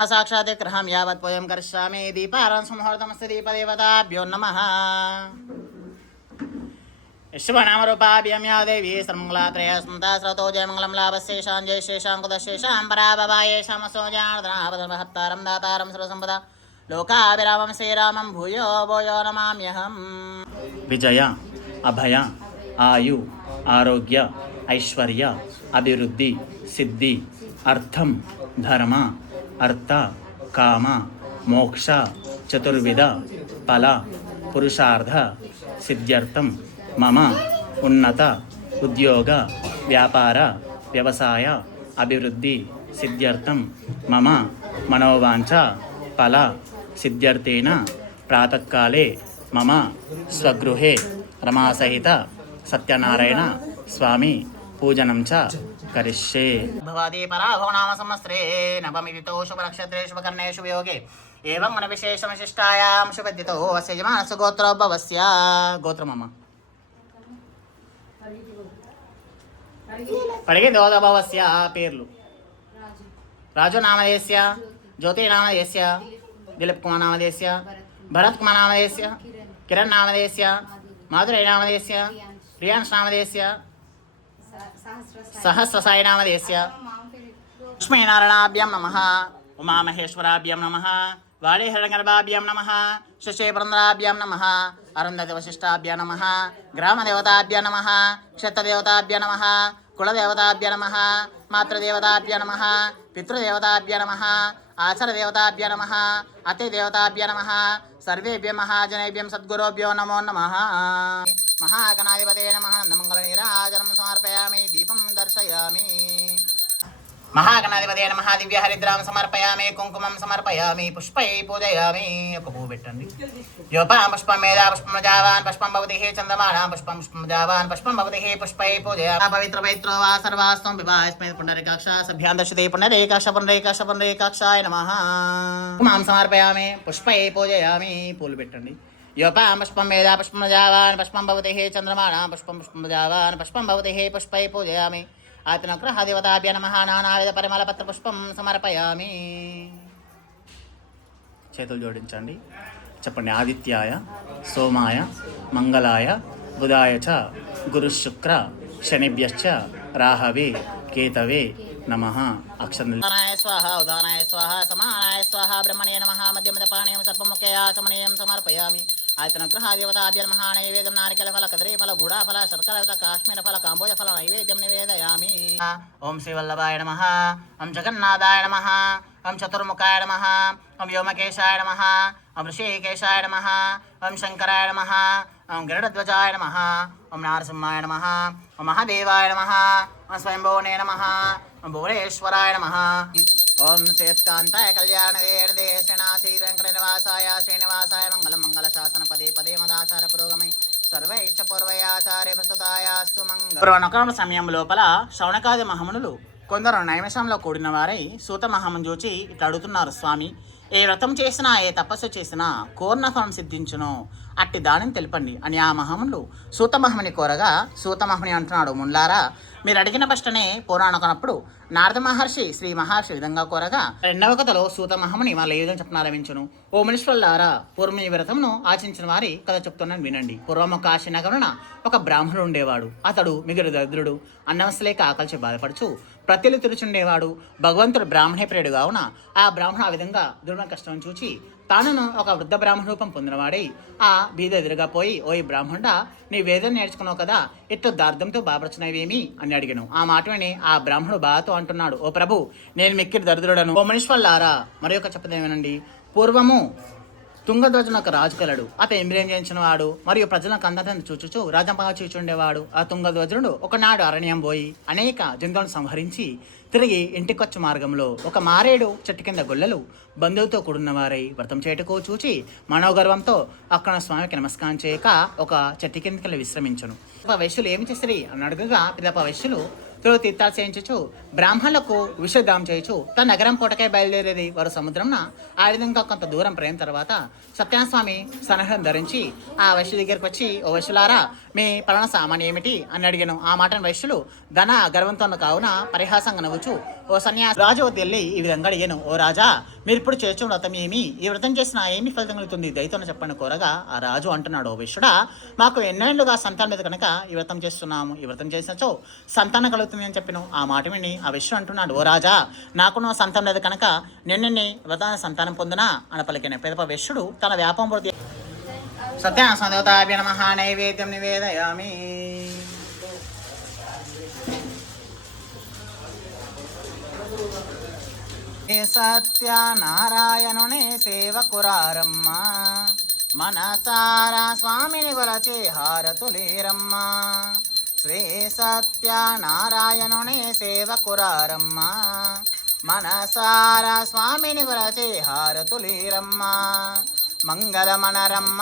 साक्षात्ग्रहं यावत् पोयं करिष्यामि दीपाराधनमुहूर्तमस्ति दीपदेवताभ्यो नमः। शिवनामरूपाभ्यां या देवी सर्वमङ्गलात्रया स्मृता स्रतो जयमङ्गलं लाभशेषां जयशेषां कुतशेषां पराभवायेषामसो जनार्दनाभदभक्तारं दातारं सर्वसम्पदा लोकाभिरामं श्रीरामं भूयो भूयो नमाम्यहम्। विजय अभय ఆయు ఆరోగ్య ఐశ్వర్య అభివృద్ధి సిద్ధి అర్థం ధర్మ అర్థ కామ మోక్ష చతుర్విధ ఫల పురుషార్థ సిద్ధ్యర్థం మమ ఉన్నత ఉద్యోగ వ్యాపార వ్యవసాయ అభివృద్ధి సిద్ధ్యర్థం మమ మనోవాంఛ ఫల సిద్ధ్యర్థేన ప్రాతకాలే మమ స్వగృహే రమాసహిత సత్యనారాయణ స్వామి పూజనం చ కరిష్యే। భవతి పరాభో నామ సంవత్సరే నవమితితో శుభనక్షత్రే శుభకర్ణేషు వియోగే ఏవం మన విశేషవిశిష్టాయాం శుభద్దితో అస్య యజమానస్య గోత్రోద్భవస్య గోత్రమమ్మ పడిగేదోద్భవస్య పేర్లు రాజు నామధేయస్య జ్యోతి నామధేయస్య దిలీప్ కుమార్ నామధేయస్య భరత్ కుమార్ నామధేయస్య కిరణ్ నామధేయస్య మాధురై నామధేయస్య ప్రియాంశ్ నామధేయస్య సహస్రసాయి నామధేయస్య లక్ష్మీనారాయణాభ్యాం నమః ఉమామహేశ్వరాభ్యాం నమః వాళీహిరణ్యగర్భాభ్యాం నమః శశేపురంధ్రాభ్యాం నమః అరుంధతి వశిష్టాభ్యాం నమః గ్రామదేవతాభ్యాం నమః క్షేత్రదేవతాభ్యాం నమః కులదేవతాభ్యాం నమః మాతృదేవతాభ్యాం నమః పితృదేవతాభ్యాం నమః ఆచారదేవతాభ్యాం నమః అతిదేవతాభ్యాం నమః సర్వేభ్యో మహాజనేభ్యం సద్గురుభ్యో నమో నమః। మహాగణాధిపతే నమః నందమంగళనీరాజనం సమర్పయామి దీపం దర్శయామి। మహాగణాధిపతే నమః దివ్యహరిద్రాం సమర్పయామి కుంకుమం సమర్పయామి పుష్పై పూజయామి। ఒక పువ్వు పెట్టండి। యోపాం పుష్పం మేధా పుష్పం జావాన్ పుష్పం భవతి హే చందమానాం పుష్పం పుష్పం జావాన్ పుష్పం భవతి హే పుష్పై పూజయామి। పవిత్ర పవిత్రో వా సర్వాస్తం వివాహస్మై పుండరీకాక్ష సభ్యాం దర్శతే పుండరీకాక్షాయ నమః। కుంకుమం సమర్పయామి పుష్పై పూజయామి। పూలు పెట్టండి। యోపాం పుష్పం మేధా పుష్పం జావాన్ పుష్పం భవతి హే చంద్రమాణాం పుష్పం పుష్పం జావాన్ పుష్పం భవతి హే పుష్పై పూజయామి। ఆత్మగ్రహదేవతాభ్య నమః నానావిధ పరిమళపత్ర పుష్పం సమర్పయామి। చేతులు జోడించండి, చెప్పండి। ఆదిత్యాయ సోమాయ మంగళాయ బుధాయ చ గురుశుక్ర శనిభ్యశ్చ రాహవే కేతవే నమః। అక్షరం ఉదానాయ స్వాహ ఉదానాయ స్వాహ సమానాయ స్వాహ బ్రహ్మణే నమః మధ్యమదపానీయం సర్వముఖ్య సమనీయం సమర్పయామి। ఆయతనగ్రహదేవతాభ్య నమః నైవేద్యం నారికేల ఫల కదరీ ఫల గుడా ఫల శర్కర కాశ్మీర ఫల కాంబోజ ఫల నైవేద్యం నివేదయామి। ఓం శ్రీవల్లభాయ నమః ఓం జగన్నాథాయ నమః ఓం చతుర్ముఖాయ నమః ఓం వ్యోమకేశాయ నమః ఓం ఋషికేశాయ నమః ఓం శంకరాయ నమః ఓం గరుడధ్వజాయ నమః ఓం నారసింహాయ నమః ఓం మహాదేవాయ నమః ఓం స్వయంభువనే నమః ఓం భువనేశ్వరాయ నమః। ఓం శ్రీయత్కాంతాయ కళ్యాణదే శ్రీనాథీ వెంకటనివాసాయ శ్రీనివాసాయ మంగళం మంగళశాసన పదే పదే మదాచార పురోగమై సర్వైచ్చ పూర్వయాచార్య ప్రస్తుతాయాస్తు మంగళం। పురాణకాల సమయం లోపల శౌనకాది మహామునులు కొందరు నైమిషంలో కూడిన వారై సూత మహాముని చూచి ఇట్లా అడుగుతున్నారు, స్వామి ఏ వ్రతం చేసినా ఏ తపస్సు చేసినా కోరిన ఫలం సిద్ధించును, అట్టి దానిని తెలుపండి అని ఆ మహామునులు సూత మహాముని కోరగా సూత మహాముని అంటున్నాడు, మున్లారా మీరు అడిగిన ప్రశ్ననే పురాణకనప్పుడు నారద మహర్షి శ్రీ మహర్షి విధంగా కోరగా రెండవ కథలో సూత మహాముని వాళ్ళు ఏ విధంగా చెప్తున్నారవించును। ఓ మనుషులారా పూర్వం ఈ వ్రతమును ఆచరించిన వారి కథ చెప్తున్నాను వినండి। పూర్వం కాశీ నగరున ఒక బ్రాహ్మణుడు ఉండేవాడు. అతడు మిగులు దరిద్రుడు, అన్నవసలేక ఆకలిచి బాధపడుచు ప్రతిలు తిరుచుండేవాడు. భగవంతుడు బ్రాహ్మణ ప్రియుడు కావున ఆ బ్రాహ్మణ ఆ విధంగా దుర్మ కష్టం చూచి తానును ఒక వృద్ధ బ్రాహ్మణ రూపం పొందినవాడై ఆ బీద ఎదురుగా పోయి, ఓ ఈ బ్రాహ్మణుడా నీ వేదన నేర్చుకున్నావు కదా, ఇట్టు దార్థంతో బాధపడుచున్నవేమి అని అడిగాను। ఆ మాట విని ఆ బ్రాహ్మణుడు బాధతో అంటున్నాడు, ఓ ప్రభు నేను మిక్కిరి దరిద్రుడను। ఓ మనుష్వల్లారా మరి ఒక చెప్పదేమేనండి, పూర్వము తుంగధ్వజుని ఒక రాజు కలడు. అతను ఇంద్రియం చేయించిన వాడు మరియు ప్రజలకు అందరిని చూచుచూ రాజంపగా చూచుండేవాడు. ఆ తుంగధ్వజుడు ఒకనాడు అరణ్యం పోయి అనేక జంతువులను సంహరించి తిరిగి ఇంటికొచ్చే మార్గంలో ఒక మారేడు చెట్టు కింద గొల్లలు బంధువుతో కూడున్నవారై వ్రతం చేటుకు చూచి మనోగర్వంతో అక్కడ స్వామికి నమస్కారం చేయక ఒక చెట్టు కిందకి విశ్రమించను. వైశ్యులు ఏమి చేసిరి అని అడుగుగా పిదప వైశ్యులు తీర్థాలు చేయించు బ్రాహ్మణులకు విషదాం చేయొచ్చు తన నగరం పూటకై బయలుదేరేది వారు సముద్రంన. ఆ విధంగా కొంత దూరం ప్రేమ తర్వాత సత్యస్వామి సనహం ధరించి ఆ వైశ్య దగ్గరికి వచ్చి, ఓ వైశ్యులారా మీ పలానా సామాన్ ఏమిటి అని అడిగాను. ఆ మాటను వైశ్యులు ధన గర్వంతో కావున పరిహాసంగా నవ్వుచు, ఓ ఓ సన్యాసి రాజు వద్ద వెళ్ళి ఈ విధంగా అడిగాను, ఓ రాజా, మీరు ఇప్పుడు చేర్చు వ్రతం ఏమి? ఈ వ్రతం చేసిన ఏమి ఫలితం కలుగుతుంది? దయతోనే చెప్పండి కోరగా ఆ రాజు అంటున్నాడు, ఓ విష్ణుడా, మాకు ఎన్నోళ్ళుగా సంతానం మీద కనుక ఈ వ్రతం చేస్తున్నాము. ఈ వ్రతం చేసినచో సంతానం కలుగుతుంది అని చెప్పిన ఆ మాట విని ఆ విష్ణు అంటున్నాడు, ఓ రాజా, నాకు నా సంతానం లేదు కనుక నిన్ను వ్రతాన్ని సంతానం పొందునా అని పలికిన పిదప విష్ణుడు తన వ్యాపం సత్యాసందేవతాభ్య నమః నైవేద్యం నివేదయామి. సత్యనారాయణునే సేవకురారమ్మ, మనసారా స్వామిని కొలచే హారతులేరమ్మ. శ్రీ సత్యనారాయణునే సేవకురారమ్మ, మనసారా స్వామిని కొలచే హారతులేరమ్మ. మంగళమనరమ్మ